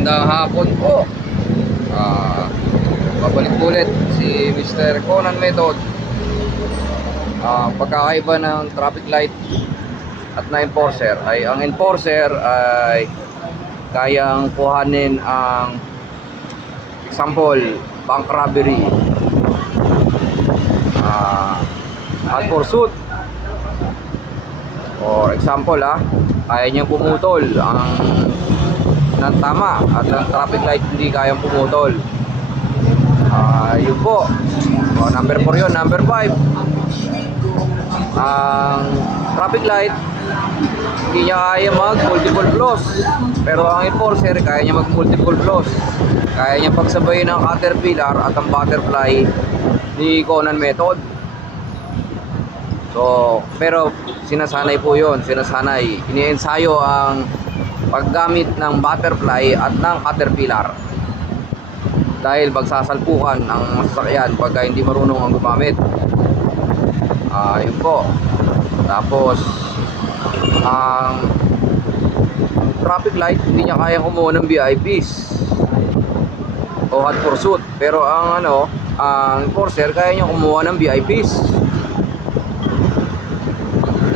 Magandang hapon po. Babalik ulit si Mr. Conan Method. Pagkakaiba ng traffic light at na enforcer ay ang enforcer ay kayang kuhanin ang example, bank robbery, at pursuit. For example, kaya niyang pumutol ang ng tama at ang traffic light hindi kayang pumutol. Yun po. Number 4 yun. Number 5, ang traffic light hindi niya kaya mag multiple flows, pero ang enforcer kaya niya mag multiple flows. Kaya niya pagsabayin ang caterpillar at ang butterfly ni Conan Method. So, pero sinasanay po yun, sinasanay, iniensayo ang paggamit ng butterfly at ng caterpillar dahil magsasalpukan ang sasakyan pagka hindi marunong ang gumamit. Yun po. Tapos ang traffic light hindi niya kayang kumuha ng VIPs o hot pursuit, pero ang ang enforcer kaya niya kumuha ng VIPs.